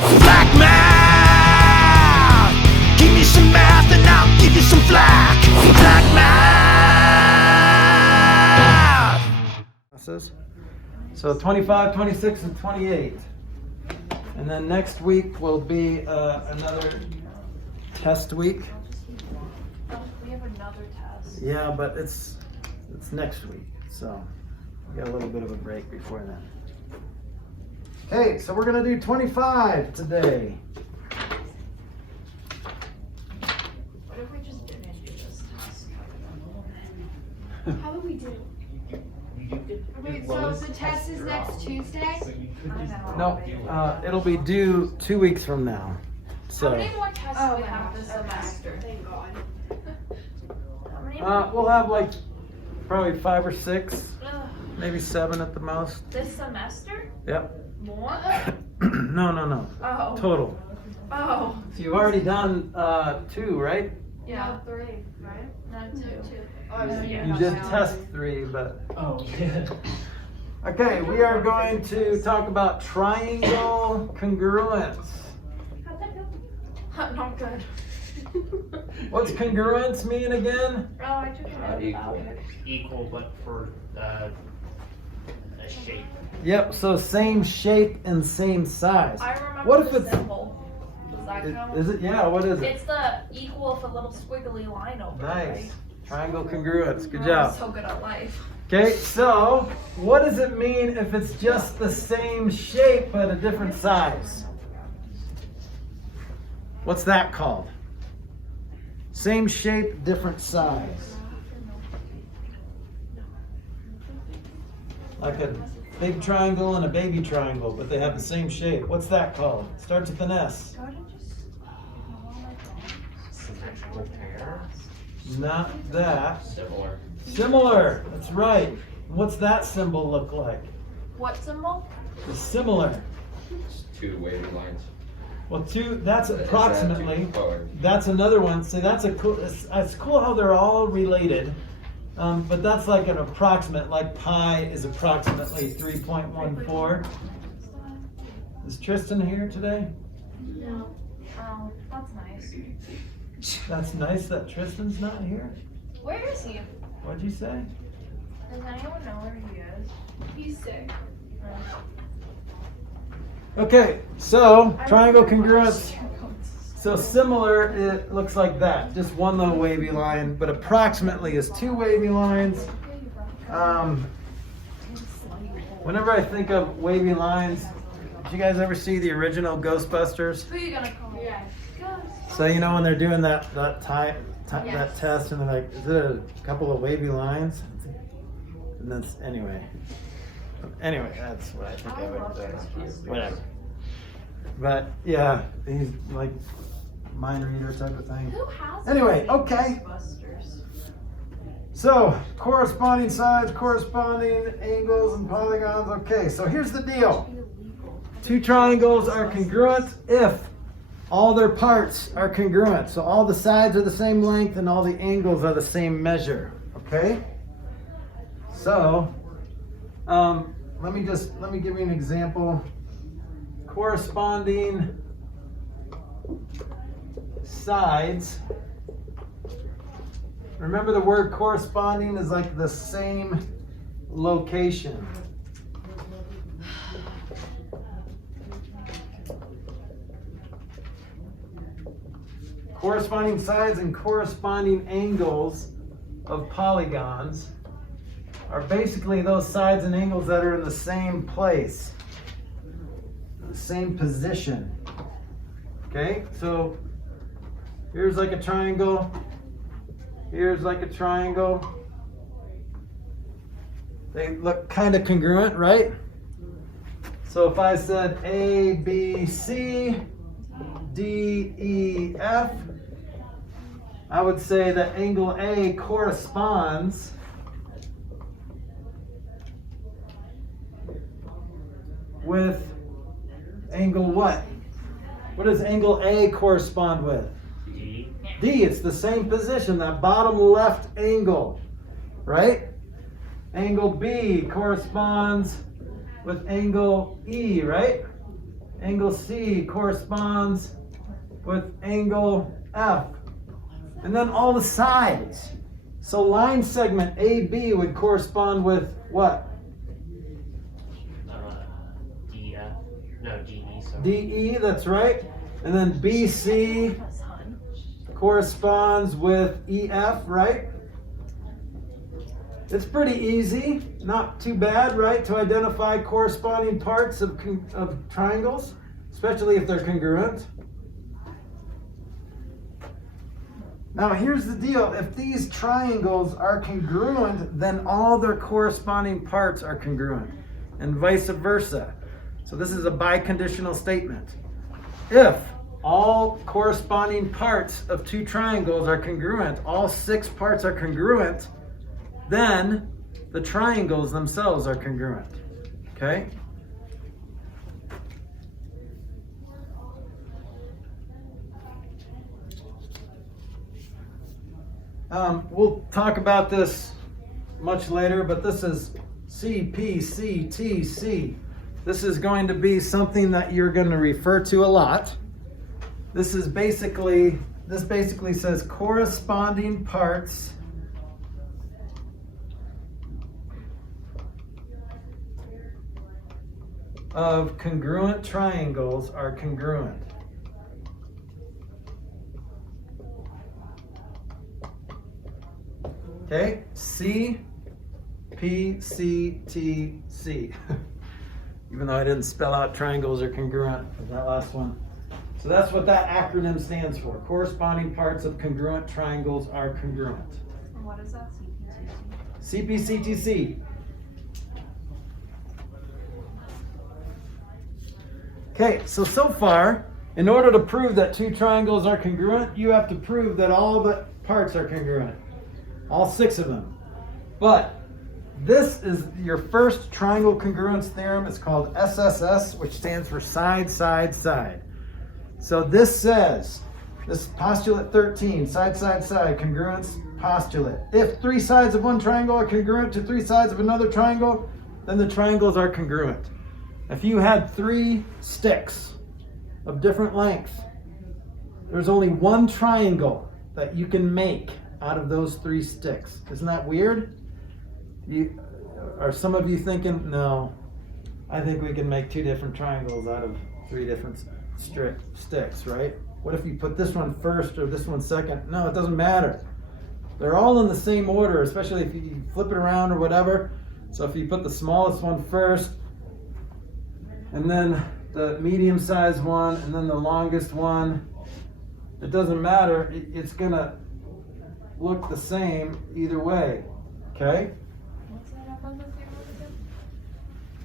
Flack math! Give me some math and I'll give you some flack. Flack math! So 25, 26, and 28. And then next week will be another test week. We have another test. Yeah, but it's next week, so we got a little bit of a break before then. Okay, so we're gonna do 25 today. What if we just didn't do this test? How do we do? Wait, so the test is next Tuesday? No, it'll be due 2 weeks from now. How many So more tests do we have this semester? Thank God. How many we'll have like probably 5 or 6, Ugh, maybe 7 at the most. this semester? Yep. More? No. Oh. Total. Oh. So you've already done 2, right? Yeah. 3, right? Not 2. Oh, yeah. You did test 3, but. Oh, yeah. Okay, we are going to talk about triangle congruence. Not good. What's congruence mean again? Oh, I took a note about it. Equal, but for a shape. Yep, so same shape and same size. I remember What if the it's- symbol. Does that count? Is it? Yeah, what is it? It's the equal with a little squiggly line over it, Nice. right? Triangle congruence. Good Oh, job. I'm so good at life. Okay, so what does it mean if it's just the same shape but a different size? What's that called? Same shape, different size. Like a big triangle and a baby triangle, but they have the same shape. What's that called? Starts with an S. Symmetrical pair. Not that. Similar. Similar. That's right. What's that symbol look like? What symbol? It's similar. It's 2 wavy lines. Well, 2, that's Is that approximately. 2 forward? That's another one. See, that's a cool. It's cool how they're all related, but that's like an approximate. Like pi is approximately 3.14. Is Tristan here today? No. Oh, that's nice. That's nice that Tristan's not here. Where is he? What'd you say? Does anyone know where he is? He's sick. Okay, so I triangle remember congruence. So similar, it looks like that. Just one little wavy line, but approximately is 2 wavy lines. Whenever I think of wavy lines, did you guys ever see the original Ghostbusters? Who are you gonna call? Yeah. So you know when they're doing that that Yes. test and they're like, is it a couple of wavy lines? And that's anyway, that's what I think I of it. love Ghostbusters. Whatever. But yeah, he's like mind reader type of thing. Who has Anyway, one of okay. Ghostbusters? So corresponding sides, corresponding angles and polygons. Okay, so here's the deal. 2 triangles are congruent if all their parts are congruent. So all the sides are the same length and all the angles are the same measure. Okay? So, let me give you an example. Corresponding sides. Remember the word corresponding is like the same location. Corresponding sides and corresponding angles of polygons are basically those sides and angles that are in the same place, the same position. Okay, so here's like a triangle, here's like a triangle. They look kind of congruent, right? So if I said A, B, C, D, E, F, I would say that angle A corresponds with angle what? What does angle A correspond with? D. D, it's the same position, that bottom left angle, right? Angle B corresponds with angle E, right? Angle C corresponds with angle F. And then all the sides. So line segment AB would correspond with what? DF. No, DE. So. DE, that's right. And then BC corresponds with EF, right? It's pretty easy, not too bad, right, to identify corresponding parts of triangles, especially if they're congruent. Now here's the deal, if these triangles are congruent, then all their corresponding parts are congruent, and vice versa. So this is a biconditional statement. If all corresponding parts of two triangles are congruent, all 6 parts are congruent, then the triangles themselves are congruent, okay? We'll talk about this much later, but this is CPCTC. This is going to be something that you're going to refer to a lot. This basically says corresponding parts of congruent triangles are congruent. Okay, C, P, C, T, C. Even though I didn't spell out triangles are congruent for that last one. So that's what that acronym stands for. Corresponding parts of congruent triangles are congruent. And what is that? CPCTC. Okay, so far, in order to prove that 2 triangles are congruent, you have to prove that all the parts are congruent. All 6 of them. But this is your first triangle congruence theorem. It's called SSS, which stands for side, side, side. So this says, this postulate 13, side, side, side, congruence postulate. If 3 sides of one triangle are congruent to 3 sides of another triangle, then the triangles are congruent. If you had 3 sticks of different length, there's only one triangle that you can make out of those 3 sticks. Isn't that weird? Are some of you thinking, no, I think we can make 2 different triangles out of 3 different sticks, right? What if you put this one first or this one second? No, it doesn't matter. They're all in the same order, especially if you flip it around or whatever. So if you put the smallest one first, and then the medium-sized one, and then the longest one, it doesn't matter. It's gonna look the same either way, okay? What's that up on the theorem again?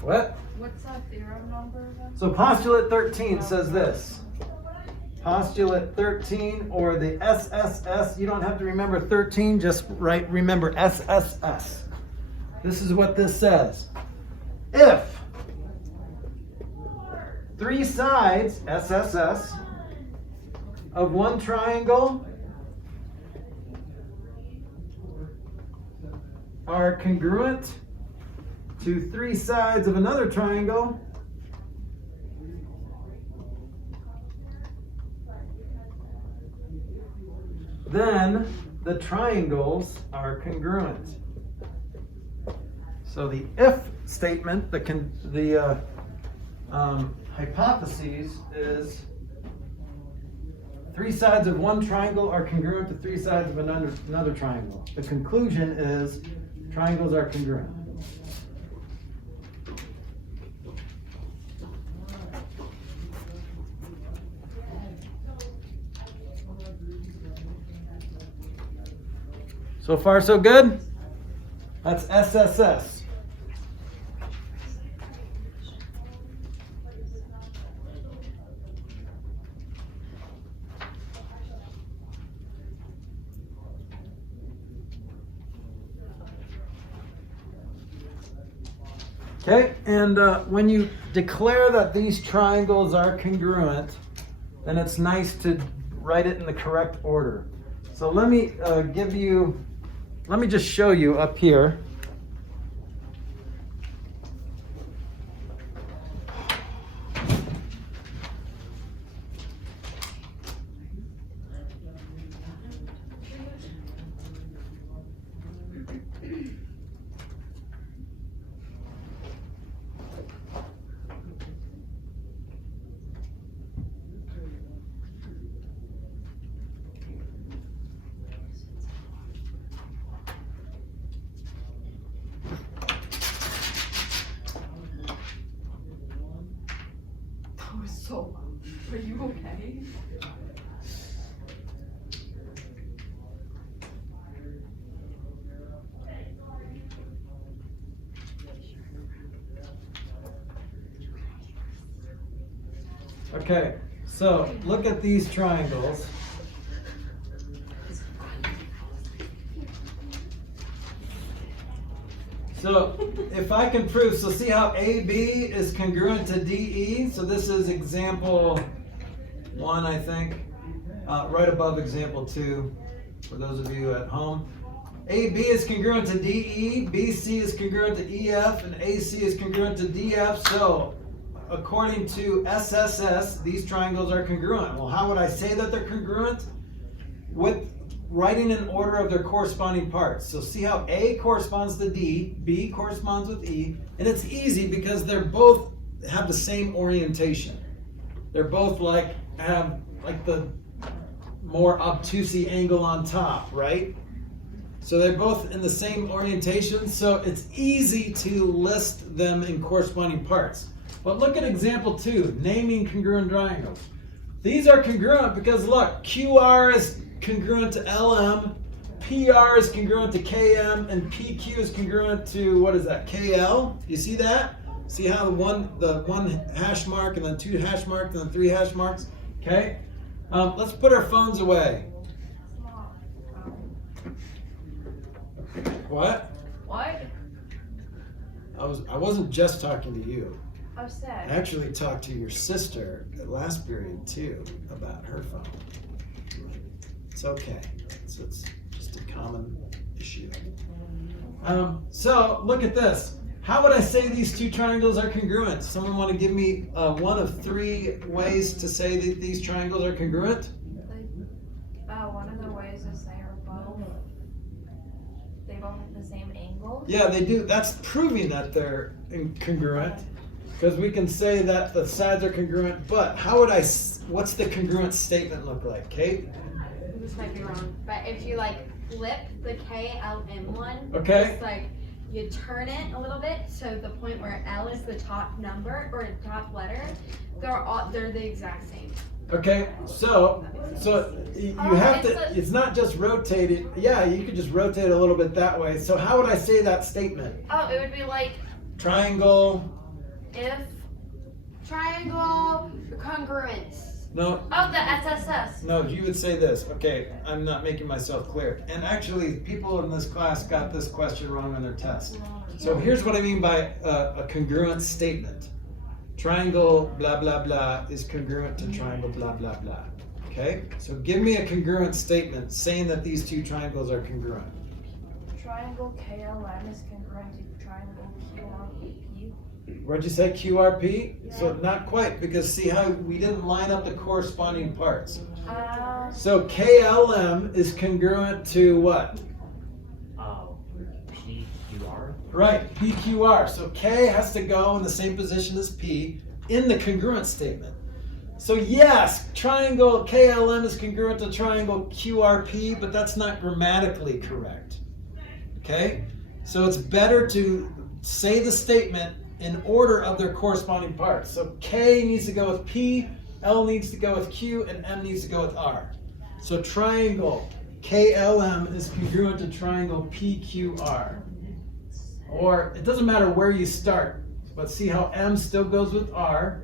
What? What's that theorem number again? So postulate 13 says this. Postulate 13, or the SSS, you don't have to remember 13, just remember SSS. This is what this says. If 3 sides, SSS, of one triangle are congruent to 3 sides of another triangle, then the triangles are congruent. So the if statement, the hypothesis is 3 sides of one triangle are congruent to 3 sides of another triangle. The conclusion is triangles are congruent. So far, so good? That's SSS. Okay, and when you declare that these triangles are congruent, then it's nice to write it in the correct order. So let me just show you up here. That was so loud. Are you okay? Okay, so look at these triangles. So if I can prove, so see how AB is congruent to DE? So this is example 1, I think, right above example 2, for those of you at home. AB is congruent to DE, BC is congruent to EF, and AC is congruent to DF. So according to SSS, these triangles are congruent. Well, how would I say that they're congruent? With writing in order of their corresponding parts. So see how A corresponds to D, B corresponds with E, and it's easy because they're both have the same orientation. They're both have the more obtuse angle on top, right? So they're both in the same orientation, so it's easy to list them in corresponding parts. But look at example 2, naming congruent triangles. These are congruent because look, QR is congruent to LM, PR is congruent to KM, and PQ is congruent to, what is that, KL? You see that? See how the one hash mark and then 2 hash marks and then 3 hash marks? Okay? Let's put our phones away. What? What? I wasn't just talking to you. I Upset. actually talked to your sister at last period too about her phone. It's okay. It's just a common issue. So look at this. How would I say these two triangles are congruent? Someone want to give me one of 3 ways to say that these triangles are congruent? One of the ways is they both have the same angle. Yeah, they do. That's proving that they're congruent, because we can say that the sides are congruent. But how would what's the congruent statement look like, Kate? This might be wrong, but if you flip the KLM one, Okay. it's you turn it a little bit, so the point where L is the top number or top letter, they're the exact same. Okay, so you have to, it's not just rotated. Yeah, you could just rotate a little bit that way. So how would I say that statement? Oh, it would be Triangle. if triangle congruence. No. Oh, the SSS. No, you would say this. Okay, I'm not making myself clear. And actually, people in this class got this question wrong on their test. So here's what I mean by a congruent statement. Triangle blah blah blah is congruent to triangle blah blah blah. Okay? So give me a congruent statement saying that these two triangles are congruent. Triangle KLM is congruent to triangle QRP. What'd you say, QRP? Yeah. So not quite, because see how we didn't line up the corresponding parts. So KLM is congruent to what? PQR. Right, PQR. So K has to go in the same position as P in the congruent statement. So yes, triangle KLM is congruent to triangle QRP, but that's not grammatically correct. Okay? So it's better to say the statement in order of their corresponding parts. So K needs to go with P, L needs to go with Q, and M needs to go with R. So triangle KLM is congruent to triangle PQR. Or it doesn't matter where you start, but see how M still goes with R,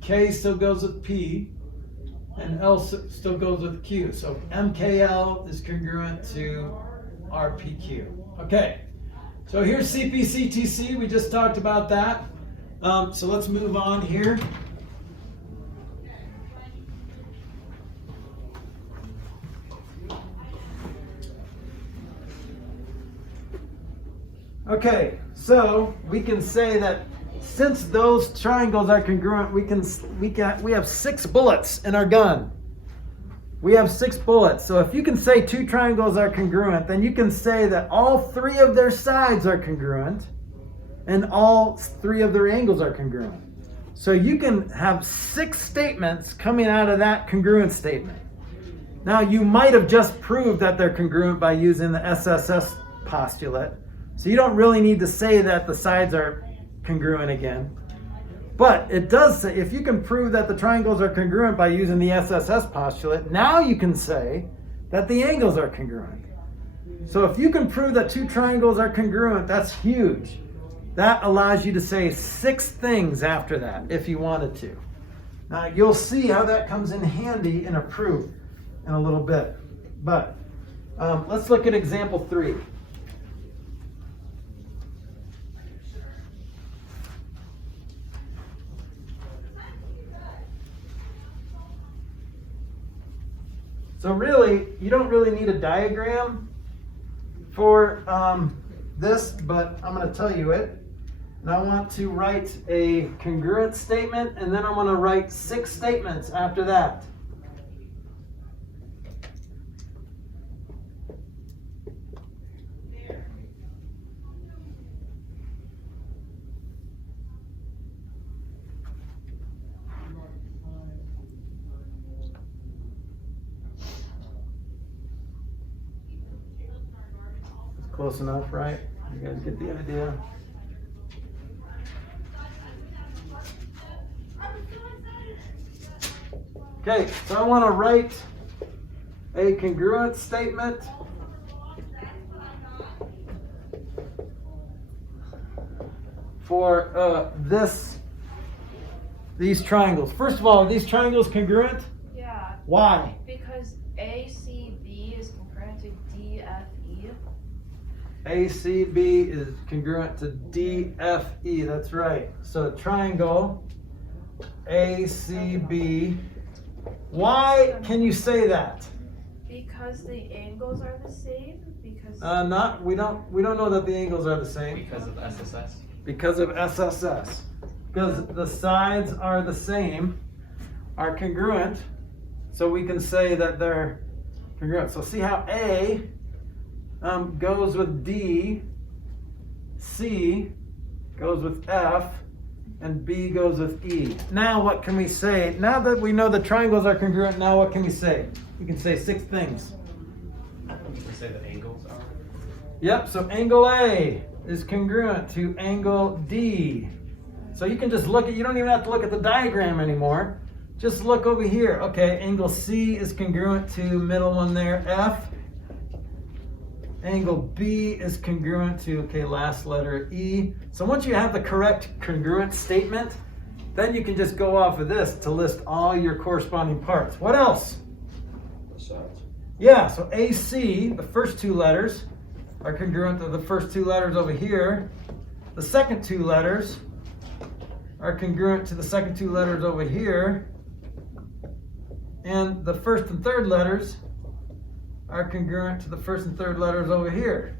K still goes with P, and L still goes with Q. So MKL is congruent to RPQ. Okay, so here's CPCTC. We just talked about that. So let's move on here. Okay, so we can say that since those triangles are congruent, we have 6 bullets in our gun. We have 6 bullets. So if you can say 2 triangles are congruent, then you can say that all 3 of their sides are congruent and all 3 of their angles are congruent. So you can have 6 statements coming out of that congruent statement. Now you might have just proved that they're congruent by using the SSS postulate. So you don't really need to say that the sides are congruent again. But it does say, if you can prove that the triangles are congruent by using the SSS postulate, now you can say that the angles are congruent. So if you can prove that two triangles are congruent, that's huge. That allows you to say 6 things after that, if you wanted to. Now you'll see how that comes in handy in a proof in a little bit. But let's look at example 3. So really, you don't really need a diagram for this, but I'm going to tell you it. And I want to write a congruent statement, and then I'm going to write 6 statements after that. Close enough, right? You guys get the idea? Okay, so I want to write a congruent statement for these triangles. First of all, are these triangles congruent? Yeah, Why? because ACB is congruent to DFE. ACB is congruent to DFE, that's right. So triangle ACB. Why can you say that? Because the angles are the same. Because We don't know that the angles are the same. Because of SSS. Because of SSS. Because the sides are the same, are congruent, so we can say that they're congruent. So see how A goes with D, C goes with F, and B goes with E. Now what can we say? Now that we know the triangles are congruent, now what can we say? We can say 6 things. You can say the angles are. Yep, so angle A is congruent to angle D. So you can just look at, you don't even have to look at the diagram anymore. Just look over here. Okay, angle C is congruent to middle one there, F. Angle B is congruent to, okay, last letter E. So once you have the correct congruent statement, then you can just go off of this to list all your corresponding parts. What else? The sides. Yeah, so AC, the first 2 letters, are congruent to the first 2 letters over here. The second 2 letters are congruent to the second 2 letters over here. And the first and third letters are congruent to the first and third letters over here.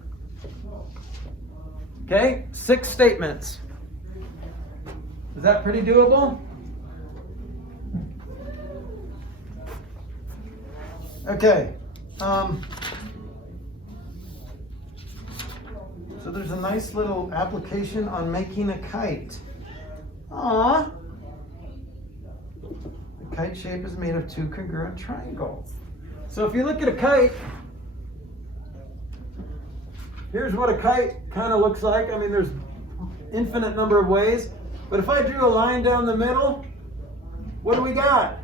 Okay, 6 statements. Is that pretty doable? Okay. So there's a nice little application on making a kite. Aww. The kite shape is made of 2 congruent triangles. So if you look at a kite, here's what a kite kind of looks like. I mean, there's infinite number of ways. But if I drew a line down the middle, what do we got?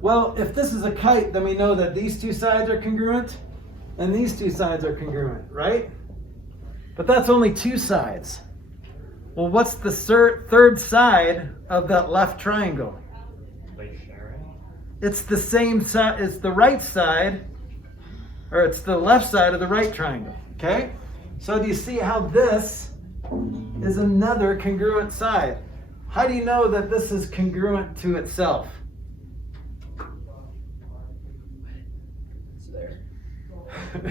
Well, if this is a kite, then we know that these 2 sides are congruent and these 2 sides are congruent, right? But that's only 2 sides. Well, what's the third side of that left triangle? They share it. It's the same side, it's the right side, or it's the left side of the right triangle, okay? So do you see how this is another congruent side? How do you know that this is congruent to itself? It's there.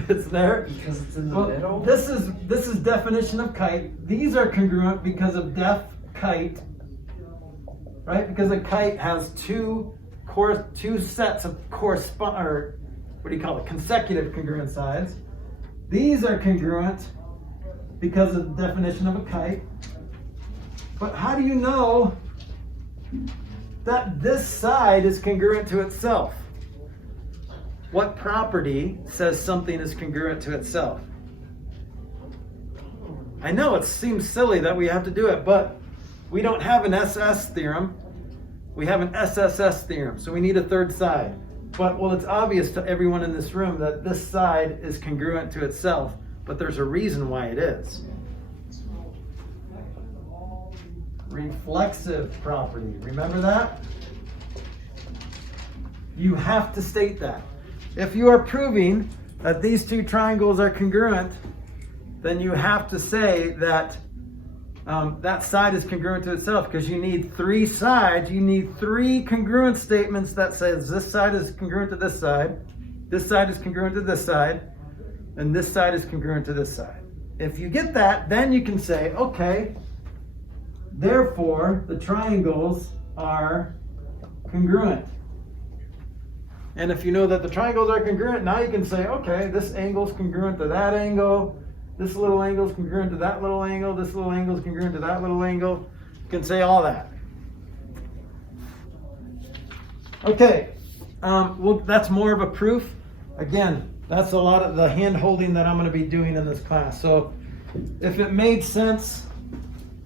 It's there? Because it's in the Well, middle? this is definition of kite. These are congruent because of def kite, right? Because a kite has two sets of consecutive congruent sides. These are congruent because of the definition of a kite. But how do you know that this side is congruent to itself? What property says something is congruent to itself? I know it seems silly that we have to do it, but we don't have an SS theorem. We have an SSS theorem, so we need a third side. But, well, it's obvious to everyone in this room that this side is congruent to itself, but there's a reason why it is. Reflexive property, remember that? You have to state that. If you are proving that these two triangles are congruent, then you have to say that that side is congruent to itself, because you need three sides. You need three congruent statements that says this side is congruent to this side is congruent to this side, and this side is congruent to this side. If you get that, then you can say, okay, therefore the triangles are congruent. And if you know that the triangles are congruent, now you can say, okay, this angle is congruent to that angle. This little angle is congruent to that little angle. This little angle is congruent to that little angle. You can say all that. Okay, well, that's more of a proof. Again, that's a lot of the hand holding that I'm going to be doing in this class. So if it made sense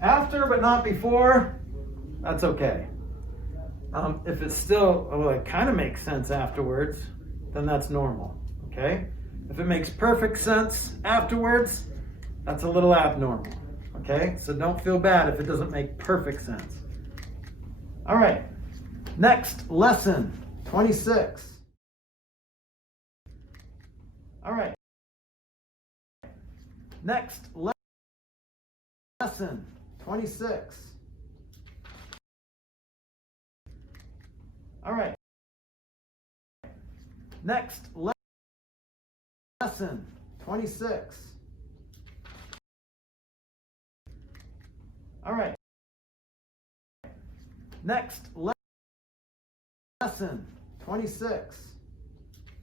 after but not before, that's okay. If it's still, well, it kind of makes sense afterwards, then that's normal, okay? If it makes perfect sense afterwards, that's a little abnormal, okay? So don't feel bad if it doesn't make perfect sense. All right, next lesson, 26. All right, next lesson, 26. All right, next lesson, 26. All right, next lesson, 26.